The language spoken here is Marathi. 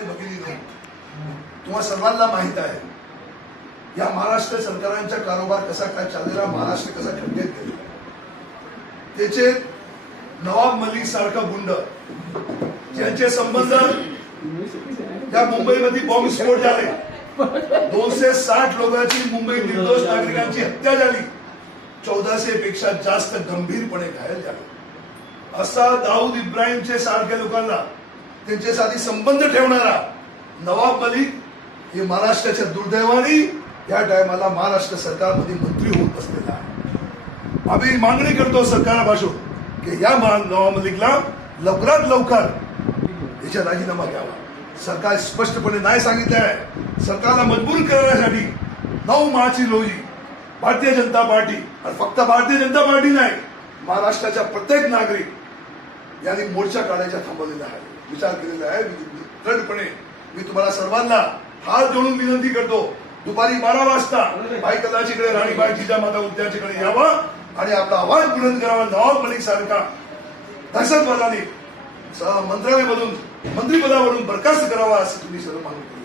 डोळ्यामध्ये बघितली नाही. तुम्हा सर्वांना माहित आहे या महाराष्ट्र सरकारांचा कारभार कसा काय चाललेला, महाराष्ट्र कसा खड्ड्यात गेलेला. त्याचे नवाब मलिक सारखा गुंड ज्यांचे संबंध त्या मुंबईमध्ये बॉम्बस्फोट झाले, 260 लोकांची मुंबई निर्दोष नागरिकांची हत्या झाली, 1400 पेक्षा जास्त गंभीरपणे घायल झाले. असा दाऊद इब्राहिमचे सारख्या लोकांना त्यांच्या साथी संबंध ठेवणारा नवाब मलिक हे महाराष्ट्राच्या दुर्दैवाने या टायमाला महाराष्ट्र सरकारमध्ये मंत्री होत असलेला आहे. आम्ही मागणी करतो सरकारापासून की या नवाब मलिकला लवकरात लवकर याचा राजीनामा घ्यावा. सरकार स्पष्टपणे नाही सांगितलं आहे. सरकारला मजबूर करण्यासाठी 9 मार्च रोजी भारतीय जनता पार्टी, आणि फक्त भारतीय जनता पार्टी नाही, महाराष्ट्राच्या प्रत्येक नागरिक यांनी मोर्चा काढायचा थांबवलेला आहे, विचार केलेला आहे. दृढपणे मी तुम्हाला सर्वांना हात जोडून विनंती करतो, दुपारी 12 वाजता भाईकलाचीकडे राणीबाई जिजामाता उद्यानाकडे यावा आणि आपला आवाज बुलंद करावा. नवाब मलिक सारखा दहशतवादाने मंत्रालयामधून मंत्रिपदावरून बरखास्त करावा असं तुम्ही सर्व मागणी.